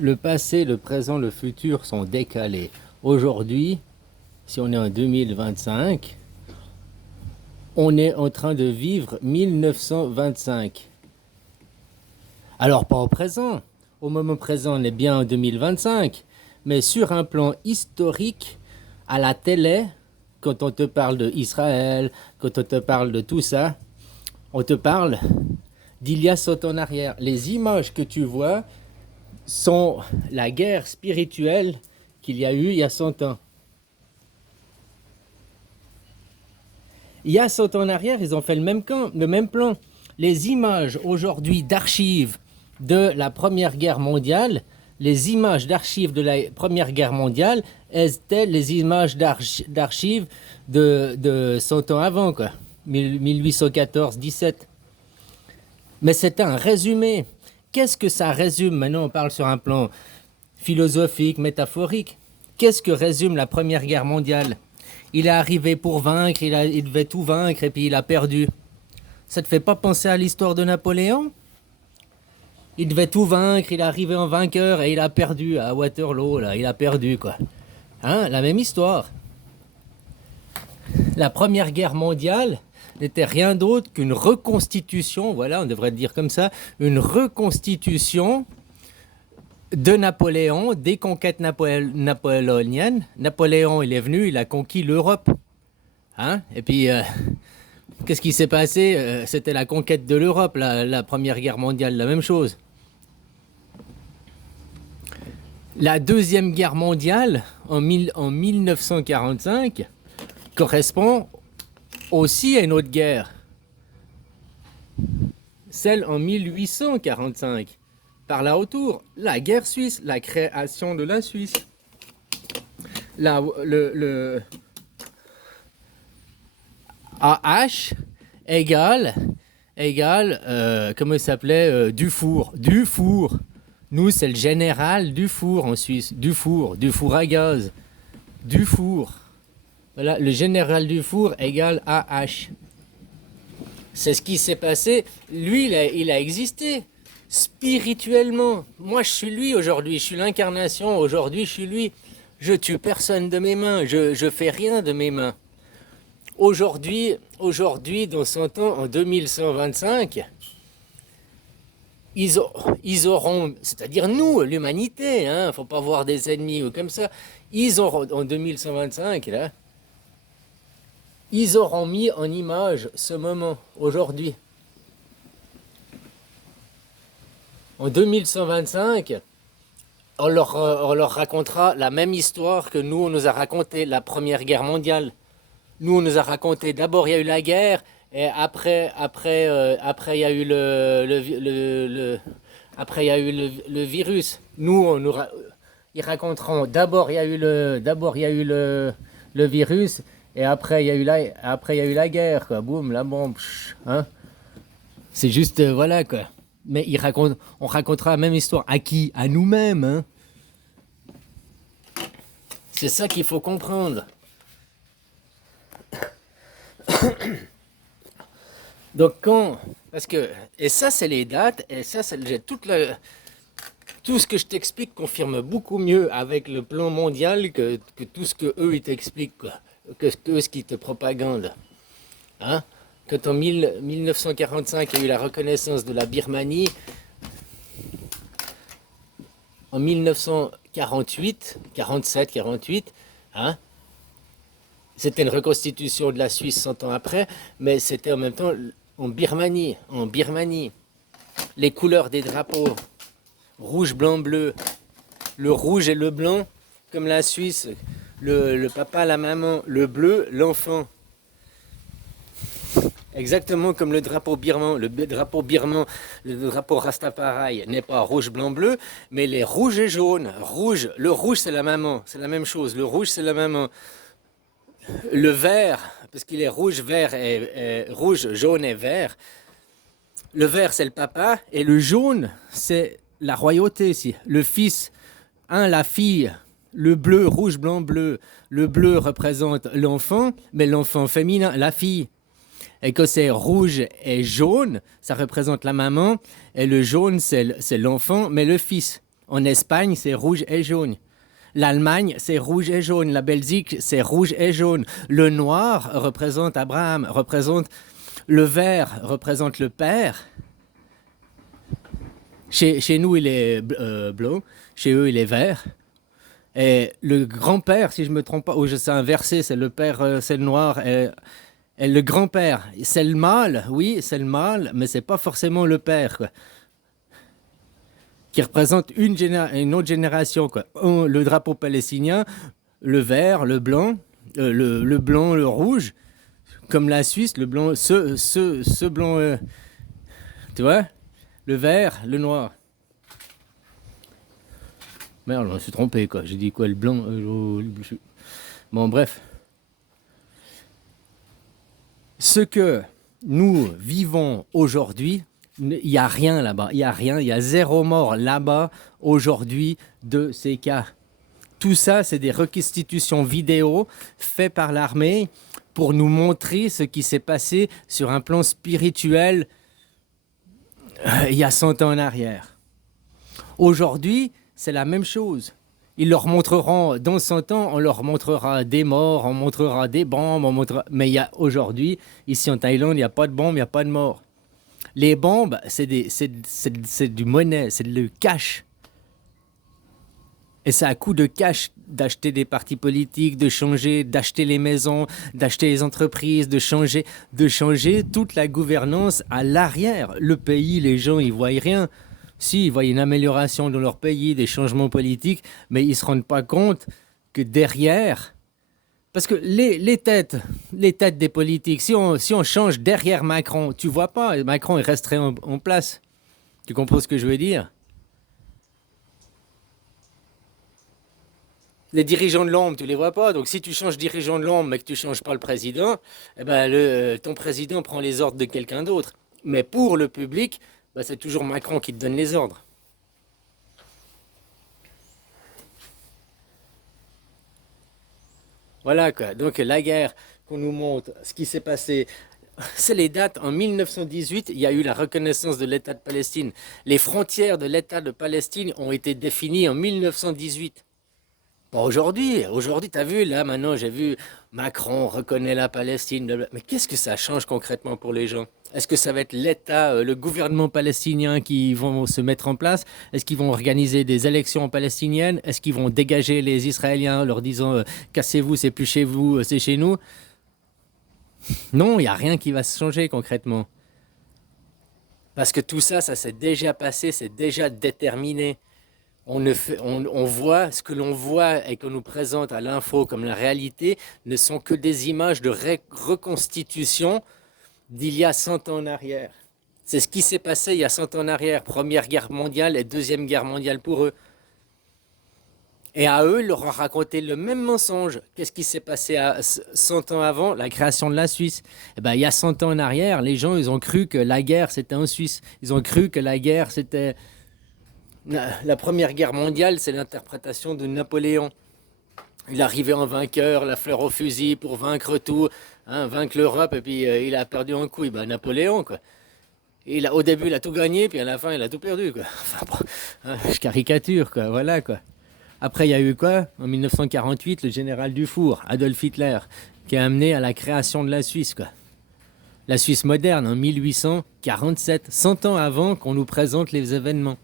Le passé, le présent, le futur sont décalés. Aujourd'hui, si on est en 2025, on est en train de vivre 1925. Alors pas au présent. Au moment présent, on est bien en 2025. Mais sur un plan historique, à la télé, quand on te parle d'Israël, quand on te parle de tout ça, on te parle d'il y a 100 ans en arrière. Les images que tu vois sont la guerre spirituelle qu'il y a eu il y a 100 ans. Il y a 100 ans en arrière, ils ont fait le même plan. Les images aujourd'hui d'archives de la Première Guerre mondiale, les images d'archives de la Première Guerre mondiale étaient les images d'archives de 100 ans avant, quoi. 1814-17. Mais c'était un résumé. Qu'est-ce que ça résume? Maintenant, on parle sur un plan philosophique, métaphorique. Qu'est-ce que résume la Première Guerre mondiale? Il est arrivé pour vaincre, il devait tout vaincre et puis il a perdu. Ça te fait pas penser à l'histoire de Napoléon? Il devait tout vaincre, il est arrivé en vainqueur et il a perdu à Waterloo, là, il a perdu, quoi. Hein? La même histoire. La Première Guerre mondiale n'était rien d'autre qu'une reconstitution, voilà, on devrait le dire comme ça, une reconstitution de Napoléon, des conquêtes napoléoniennes. Napoléon, il est venu, il a conquis l'Europe. Hein? Et puis, qu'est-ce qui s'est passé? C'était la conquête de l'Europe, la Première Guerre mondiale, la même chose. La Deuxième Guerre mondiale, en 1945, correspond aussi à une autre guerre. Celle en 1845. Par là autour, la guerre suisse, la création de la Suisse. Le AH égale comment il s'appelait, Dufour. Dufour. Nous, c'est le général Dufour en Suisse. Dufour à gaz. Dufour. Voilà, le général Dufour égale AH. C'est ce qui s'est passé. Lui, il a existé spirituellement. Moi, je suis lui aujourd'hui. Je suis l'incarnation. Aujourd'hui, je suis lui. Je tue personne de mes mains. Je fais rien de mes mains. Aujourd'hui, dans 100 ans, en 2125, ils auront, c'est-à-dire nous, l'humanité, hein, faut pas voir des ennemis ou comme ça, ils auront, en 2125, là, ils auront mis en image ce moment, aujourd'hui. En 2125, on leur racontera la même histoire que nous, on nous a raconté la Première Guerre mondiale. Nous, on nous a raconté, d'abord il y a eu la guerre, et après il y a eu après il y a eu le virus. Nous, ils raconteront, d'abord il y a eu le virus, et après il y a eu la guerre, quoi. Boum, la bombe, hein. C'est juste, voilà, quoi. Mais on racontera la même histoire. À qui? À nous-mêmes, hein. C'est ça qu'il faut comprendre. Donc parce que, et ça c'est les dates, et ça c'est tout ce que je t'explique confirme beaucoup mieux avec le plan mondial que tout ce que eux ils t'expliquent, quoi, que ce qu'ils te propagandent. Hein? Quand en 1945 il y a eu la reconnaissance de la Birmanie, en 1948, 47, 48, hein? C'était une reconstitution de la Suisse 100 ans après, mais c'était en même temps en Birmanie. Les couleurs des drapeaux, rouge, blanc, bleu. Le rouge et le blanc, comme la Suisse. Le papa, la maman. Le bleu, l'enfant. Exactement comme le drapeau birman. Le drapeau Rastafari n'est pas rouge, blanc, bleu, mais les rouges et jaunes. Le rouge c'est la maman, c'est la même chose. Le rouge c'est la maman. Le vert, parce qu'il est rouge, vert et rouge, jaune et vert. Le vert, c'est le papa, et le jaune, c'est la royauté ici. Le fils, la fille. Le bleu, rouge, blanc, bleu. Le bleu représente l'enfant, mais l'enfant féminin, la fille. Et quand c'est rouge et jaune, ça représente la maman, et le jaune, c'est l'enfant, mais le fils. En Espagne, c'est rouge et jaune. L'Allemagne, c'est rouge et jaune. La Belgique, c'est rouge et jaune. Le noir représente Abraham, représente le vert, représente le père. Chez nous, il est bleu. Chez eux, il est vert. Et le grand-père, si je ne me trompe pas, ou c'est inversé, c'est le père, c'est le noir. Et le grand-père, c'est le mâle, oui, c'est le mâle, mais c'est pas forcément le père, quoi, qui représente une autre génération, quoi. Le drapeau palestinien, le vert, le blanc, le blanc, le rouge, comme la Suisse, le blanc, ce blanc, tu vois, le vert, le noir. Merde, je me suis trompé, quoi. J'ai dit quoi, le blanc, bon, bref. Ce que nous vivons aujourd'hui, il n'y a rien là-bas, il n'y a rien, il y a 0 mort là-bas aujourd'hui de ces cas. Tout ça, c'est des reconstitutions vidéo faites par l'armée pour nous montrer ce qui s'est passé sur un plan spirituel il y a 100 ans en arrière. Aujourd'hui, c'est la même chose. Ils leur montreront, dans 100 ans, on leur montrera des morts, on montrera des bombes, mais il y a aujourd'hui, ici en Thaïlande, il n'y a pas de bombes, il n'y a pas de morts. Les bombes, c'est du monnaie, c'est le cash. Et c'est à coup de cash d'acheter des partis politiques, de changer, d'acheter les maisons, d'acheter les entreprises, de changer toute la gouvernance à l'arrière. Le pays, les gens, ils voient rien. Si, ils voient une amélioration dans leur pays, des changements politiques, mais ils ne se rendent pas compte que derrière... Parce que les têtes des politiques, si on change derrière Macron, tu vois pas, Macron il resterait en place. Tu comprends ce que je veux dire? Les dirigeants de l'ombre, tu les vois pas. Donc si tu changes dirigeant de l'ombre mais que tu changes pas le président, eh ben ton président prend les ordres de quelqu'un d'autre. Mais pour le public, ben c'est toujours Macron qui te donne les ordres. Voilà quoi. Donc la guerre qu'on nous montre, ce qui s'est passé, c'est les dates. En 1918, il y a eu la reconnaissance de l'État de Palestine. Les frontières de l'État de Palestine ont été définies en 1918. Bon, aujourd'hui, tu as vu, là, maintenant, j'ai vu Macron reconnaît la Palestine. Blablabla. Mais qu'est-ce que ça change concrètement pour les gens? Est-ce que ça va être l'État, le gouvernement palestinien qui vont se mettre en place? Est-ce qu'ils vont organiser des élections palestiniennes? Est-ce qu'ils vont dégager les Israéliens leur disant cassez-vous, c'est plus chez vous, c'est chez nous? Non, il n'y a rien qui va se changer concrètement. Parce que tout ça, ça s'est déjà passé, c'est déjà déterminé. On voit ce que l'on voit et qu'on nous présente à l'info comme la réalité ne sont que des images de reconstitution d'il y a 100 ans en arrière. C'est ce qui s'est passé il y a 100 ans en arrière, Première Guerre mondiale et Deuxième Guerre mondiale pour eux. Et à eux, ils leur ont raconté le même mensonge. Qu'est-ce qui s'est passé à 100 ans avant, la création de la Suisse? Eh ben, il y a 100 ans en arrière, les gens ils ont cru que la guerre c'était en Suisse. Ils ont cru que la guerre c'était... La Première Guerre mondiale, c'est l'interprétation de Napoléon. Il arrivait en vainqueur, la fleur au fusil pour vaincre tout, hein, vaincre l'Europe, et puis il a perdu en couille. Ben, Napoléon, quoi. Au début, il a tout gagné, puis à la fin, il a tout perdu, quoi. Enfin, bon, hein, je caricature, quoi. Voilà, quoi. Après, il y a eu quoi? En 1948, le général Dufour, Adolf Hitler, qui a amené à la création de la Suisse, quoi. La Suisse moderne, en 1847, 100 ans avant qu'on nous présente les événements.